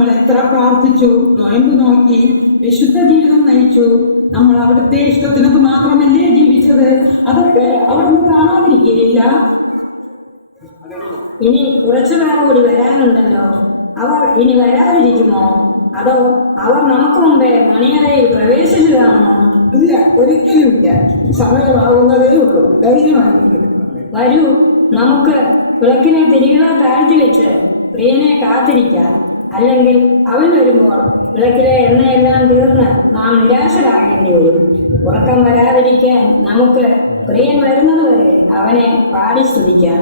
നമ്മൾ എത്ര പ്രാർത്ഥിച്ചു നോയമ്പ് നോക്കി വിശുദ്ധ ജീവിതം നയിച്ചു നമ്മൾ അവിടുത്തെ ഇഷ്ടത്തിനൊക്കെ മാത്രമല്ലേ ജീവിച്ചത്? അതൊക്കെ അവിടുന്ന് കാണാതിരിക്കുകയില്ല. ഇനി കുറച്ചു നേരം കൂടി വരാനുണ്ടല്ലോ. അവർ ഇനി വരാതിരിക്കുമോ? അതോ അവർ നമുക്ക് മുമ്പേ മണിയറയിൽ പ്രവേശിച്ചു കാണുമോ ഇല്ല ഒരിക്കലും ഇല്ല സമയമാവുന്നതേ ഉള്ളൂ. ധൈര്യമായി വരൂ നമുക്ക് വിളക്കിനെ തിരികളെ താഴ്ത്തി വെച്ച് പ്രിയനെ കാത്തിരിക്കാം. അല്ലെങ്കിൽ അവൻ വരുമ്പോൾ വിളക്കിലെ എണ്ണയെല്ലാം തീർന്ന് നാം നിരാശരാകേണ്ടി വരും ഉറക്കം വരാതിരിക്കാൻ നമുക്ക് പ്രിയൻ വരുന്നതുവരെ അവനെ പാടി സ്തുതിക്കാം.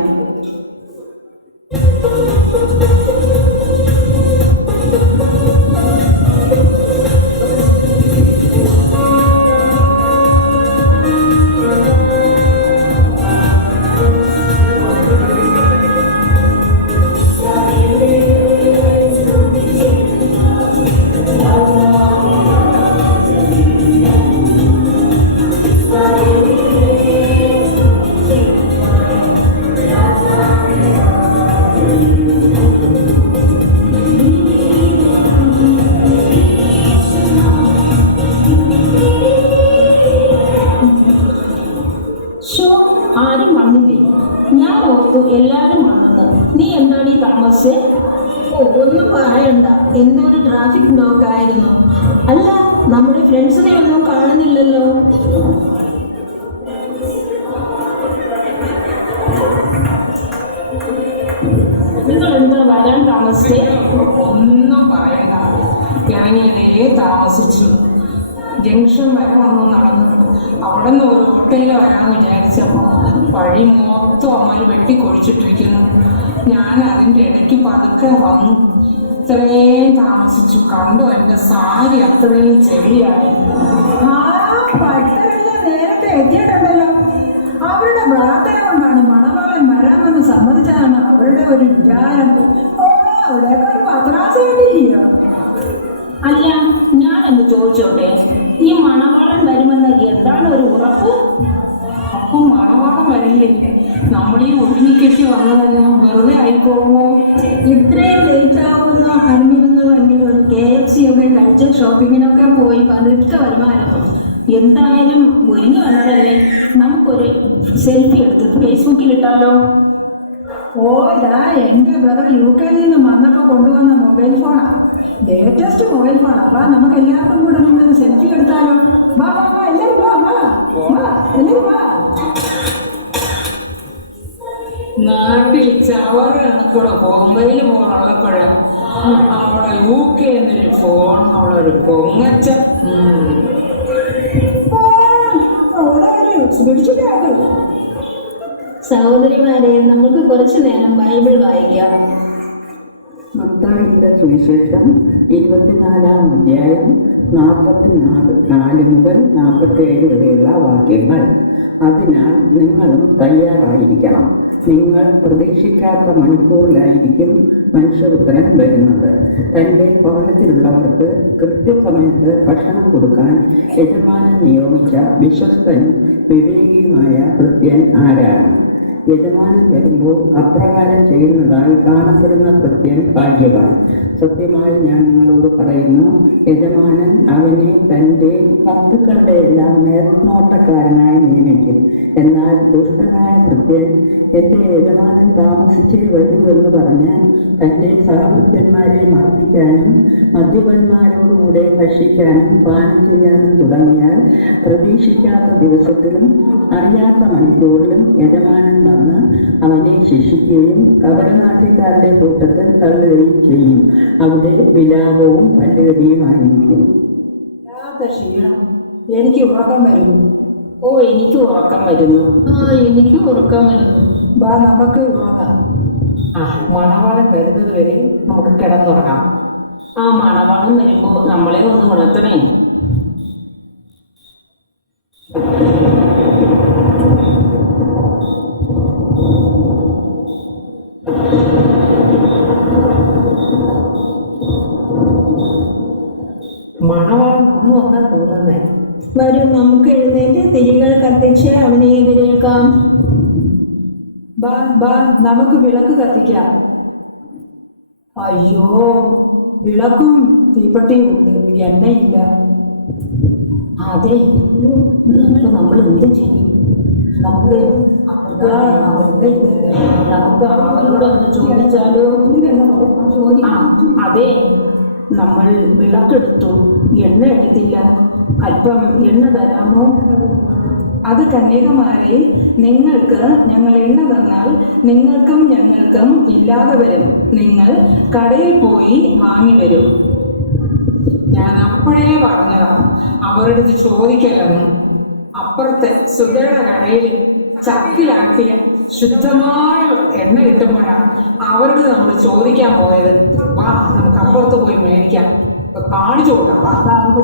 എല്ലാരും വന്നെന്ന് നീ എന്താടി താമസിച്ചേ? ഒന്നും പറയണ്ട. എന്തൊരു ട്രാഫിക് ബ്ലോക്ക് ആയിരുന്നു. അല്ല നമ്മുടെ ഫ്രണ്ട്സിനെ ഒന്നും കാണുന്നില്ലല്ലോ. നിങ്ങൾ എന്താ വരാൻ താമസിച്ചേ? ഒന്നും പറയണ്ട. ഇറങ്ങിയതേ താമസിച്ചു. ജംഗ്ഷൻ വരെ വന്നു നടന്നു. അവിടെ നിന്ന് ഒരു ഓട്ടോയിൽ വരാമെന്ന് വിചാരിച്ചപ്പോൾ വഴി മൊത്തം അമ്മയിൽ വെട്ടിക്കൊഴിച്ചിട്ടിരിക്കുന്നു. ഞാൻ അതിന്റെ ഇടയ്ക്ക് പതുക്കെ വന്നു. ഇത്രയും താമസിച്ചു. കണ്ടു എന്റെ സാരി അത്രയും ചെളിയായി. നേരത്തെ എത്തിയിട്ടുണ്ടല്ലോ? അവരുടെ പ്രാർത്ഥന കൊണ്ടാണ് മണവാളൻ വരാമെന്ന് സമ്മതിച്ചതാണ് അവരുടെ ഒരു വിചാരം. ഓ അവിടെയൊക്കെ ഒരു പത്രാസ് അല്ല ഞാനെന്ന് ചോദിച്ചോട്ടെ? ഈ മണവാളൻ വരുമെന്ന് നമ്മൾ ഈ വന്നതെല്ലാം വെറുതെ ആയിപ്പോകുമോ ഇത്രയും ലേറ്റ് ആവുമെന്ന് അറിഞ്ഞിരുന്നുവെങ്കിൽ ഒരു കെ എഫ് സി ഒക്കെ കഴിച്ച് ഷോപ്പിങ്ങിനൊക്കെ പോയി പതുക്കെ വരുമായിരുന്നു എന്തായാലും ഒരുങ്ങി വന്നതല്ലേ? നമുക്കൊരു സെൽഫി എടുത്ത് ഫേസ്ബുക്കിൽ ഇട്ടാലോ ഓ ഇതാ എന്റെ ബ്രദർ യു കെയിൽ നിന്ന് വന്നപ്പോൾ കൊണ്ടുവന്ന മൊബൈൽ ഫോണാ ലേറ്റസ്റ്റ് മൊബൈൽ ഫോണാ വാ നമുക്ക് എല്ലാവർക്കും കൂടെ നിന്ന് സെൽഫി എടുത്താലോ? വാ വാ വാ എല്ലാവരും വാ വാ. വാ എല്ലാവരും വാ. നാട്ടിൽ ചവറ് കണക്കൂടെ ബോംബെയിൽ പോകാനുള്ളപ്പോഴാണ് അവിടെ യു കെ എന്നൊരു ഫോൺ അവിടെ ഒരു പൊങ്ങച്ച. സഹോദരിമാരെ നമുക്ക് കുറച്ചു നേരം ബൈബിൾ വായിക്കാം. മത്തായിയുടെ സുവിശേഷം ഇരുപത്തിനാലാം അധ്യായം നാൽപ്പത്തിനാല് നാല് മുതൽ നാൽപ്പത്തേഴ് വരെയുള്ള വാക്യങ്ങൾ. അതിനാൽ നിങ്ങളും തയ്യാറായിരിക്കണം. നിങ്ങൾ പ്രതീക്ഷിക്കാത്ത മണിക്കൂറിലായിരിക്കും മനുഷ്യപുത്രൻ വരുന്നത്. തന്റെ ഭവനത്തിലുള്ളവർക്ക് കൃത്യസമയത്ത് ഭക്ഷണം കൊടുക്കാൻ യജമാനൻ നിയോഗിച്ച വിശ്വസ്തനും വിവേകിയുമായ ഭൃത്യൻ ആരാണ്? യജമാനൻ വരുമ്പോൾ അപ്രകാരം ചെയ്യുന്നതായി കാണപ്പെടുന്ന കൃത്യൻ ഭാഗ്യവാൻ. സത്യമായി ഞാൻ നിങ്ങളോട് പറയുന്നു യജമാനൻ അവനെ തന്റെ വസ്തുക്കളുടെ എല്ലാം മേൽനോട്ടക്കാരനായി നിയമിക്കും. എന്നാൽ ദുഷ്ടനായ കൃത്യൻ എന്റെ യജമാനൻ താമസിച്ചേ വരൂ എന്ന് പറഞ്ഞ് തന്റെ സഹഭൃത്യന്മാരെ മർദ്ദിക്കാനും മദ്യപന്മാരോടുകൂടെ ഭക്ഷിക്കാനും പാനം ചെയ്യാനും തുടങ്ങിയാൽ പ്രതീക്ഷിക്കാത്ത ദിവസത്തിലും അറിയാത്ത മണിക്കൂറിലും യജമാനൻ വന്ന് അവനെ ശിക്ഷിക്കുകയും കപടനാട്യക്കാരുടെ കൂട്ടത്തിൽ തള്ളുകയും ചെയ്യും. അവിടെ വിലാപവും പല്ലുകടിയുമായിരിക്കും ക്ഷീണം എനിക്ക് ഉറക്കം വരുന്നു. ഓ എനിക്ക് ഉറക്കം വരുന്നു. ആ എനിക്ക് ഉറക്കം വരുന്നു. വാ നമുക്ക് ഉറങ്ങാം ആ മണവാളൻ വരുന്നത് വരെ നമുക്ക് കിടന്നുറങ്ങാം. ആ മണവാളം വരുമ്പോ നമ്മളെ ഒന്ന് ഉണർത്തണേ. മണവാളൻ വന്നു വന്നാ തോന്നുന്നേ? വരും നമുക്ക് എഴുന്നേറ്റ് തിരികൾ കത്തിച്ച് അവനെ എതിരേൽക്കാം. ബാ നമുക്ക് വിളക്ക് കത്തിക്കാം. അയ്യോ വിളക്കും തീപ്പെട്ടിയും ഉണ്ട്. എണ്ണയില്ല. അതെ. ഇപ്പൊ നമ്മൾ എന്ത് ചെയ്യും? നമുക്ക് നമുക്ക് അവരോട് ഒന്ന് ചോദിച്ചാലോ? അതെ. നമ്മൾ വിളക്കെടുത്തു. എണ്ണ എടുത്തില്ല. അല്പം എണ്ണ തരാമോ? അത് കന്യകമാരെ നിങ്ങൾക്ക് ഞങ്ങൾ എണ്ണ തന്നാൽ നിങ്ങൾക്കും ഞങ്ങൾക്കും ഇല്ലാതെ വരും. നിങ്ങൾ കടയിൽ പോയി വാങ്ങി വരും. ഞാൻ അപ്പോഴേ പറഞ്ഞതാ അവരുടെ ചോദിക്കലെന്ന് അപ്പുറത്തെ സുധയുടെ കടയിൽ ചക്കിലാക്കിയ ശുദ്ധമായ എണ്ണ കിട്ടുമ്പോഴാണ് അവരോട് നമ്മൾ ചോദിക്കാൻ പോയത്. വാ നമുക്ക് അപ്പുറത്ത് പോയി മേടിക്കാം. കാണിച്ചു കൊടുക്കാം വാ. നമുക്ക്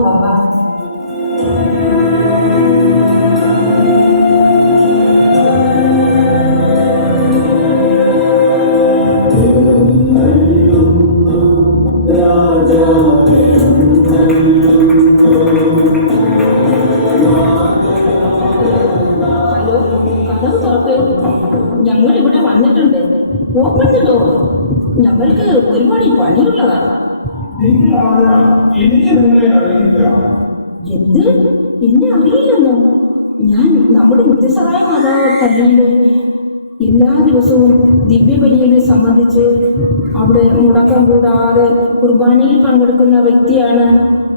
ഹലോ കഥവ് തുറക്ക് ഞങ്ങൾ ഇവിടെ വന്നിട്ടുണ്ട്. ഓപ്പൺ ദ ഡോർ ഞങ്ങൾക്ക് ഒരുപാട് പണിയുള്ളതാണ് എന്ത്? എന്നെ അറിയില്ലെന്നോ? ഞാൻ നമ്മുടെ നിത്യസഹായ മാതാവ് പള്ളിയിലെ എല്ലാ ദിവസവും ദിവ്യബലിയെ സംബന്ധിച്ച് അവിടെ മുടക്കം കൂടാതെ കുർബാനയിൽ പങ്കെടുക്കുന്ന വ്യക്തിയാണ്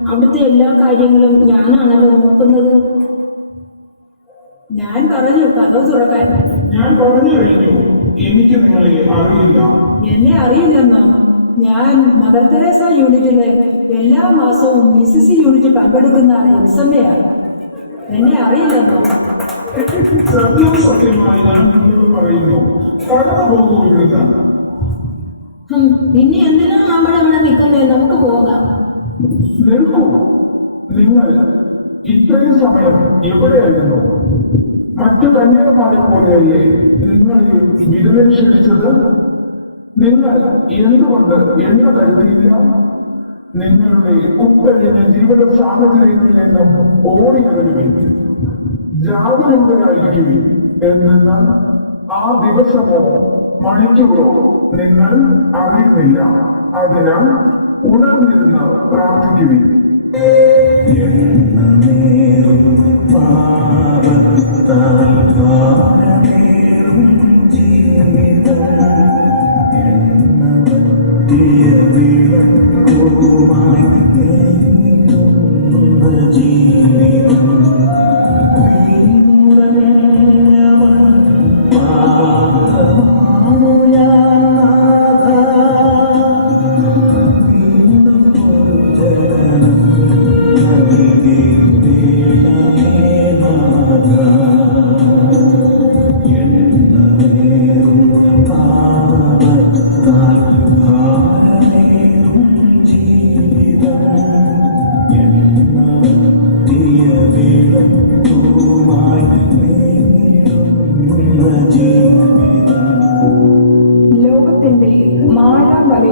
അവിടുത്തെ എല്ലാ കാര്യങ്ങളും ഞാനാണല്ലോ നോക്കുന്നത്. ഞാൻ പറഞ്ഞു കഥ തുറക്കാൻ. ഞാൻ പറഞ്ഞു കഴിഞ്ഞു. എനിക്ക് നിങ്ങളെ അറിയില്ല. എന്നെ അറിയില്ലെന്നോ? ഞാൻ മദർ തെരേസ യൂണിറ്റിലെ എല്ലാ മാസവും ബി സി സി യൂണിറ്റ് പങ്കെടുക്കുന്ന എക്സമ്മയാണ് എന്നെ അറിയില്ലെന്നോ? സത്യം സത്യമായി ഞാൻ പറയുന്നു. കടന്നു പോകൂ ഇവിടുന്ന്. ഹും, പിന്നെ എന്തിനാ നമ്മളിവിടെ നിൽക്കുന്നത് നമുക്ക് പോകാം. നിൽക്കൂ. നിങ്ങൾ ഇത്രയും സമയം എവിടെയായിരുന്നു മറ്റു കന്യകമാരെ പോലെയല്ലേ നിങ്ങൾ വിരുന്നിൽ ക്ഷണിച്ചത്? നിങ്ങൾ എന്തുകൊണ്ട് എണ്ണ കരുതിയില്ല? നിങ്ങളുടെ ഉപ്പഴിഞ്ഞ ജീവിത സാഹചര്യങ്ങളിൽ നിന്നും ഓടിയകലുവിൻ ജാഗരൂകരായിരിക്കുവിൻ എന്നാൽ ആ ദിവസമോ മണിക്കൂറോ നിങ്ങൾ അറിയുന്നില്ല. അതിനാൽ ഉണർന്നിരുന്ന് പ്രാർത്ഥിക്കുവിൻ. എണ്ണമേറും പാപത്താൽ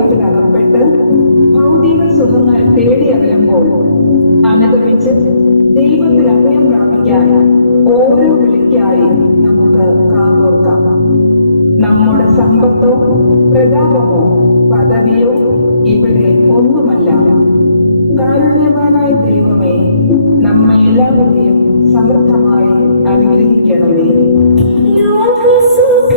മായാം വലയത്തിലകപ്പെട്ട് ഭൗതിക സുഖങ്ങൾ തേടി അകലുമ്പോൾ അനുഭവിച്ച് ദൈവത്തിൽ അഭയം പ്രാപിക്കാൻ ഓരോ വിളിക്കായി നമുക്ക് കാതോർക്കാം. നമ്മുടെ സമ്പത്തോ പ്രതാപമോ പദവിയോ ഇവിടെ ഒന്നുമല്ല. കാരുണ്യവാനായ ദൈവമേ നമ്മെ എല്ലാവരെയും സമൃദ്ധമായി അനുഗ്രഹിക്കണമേ. ലോക സുഖ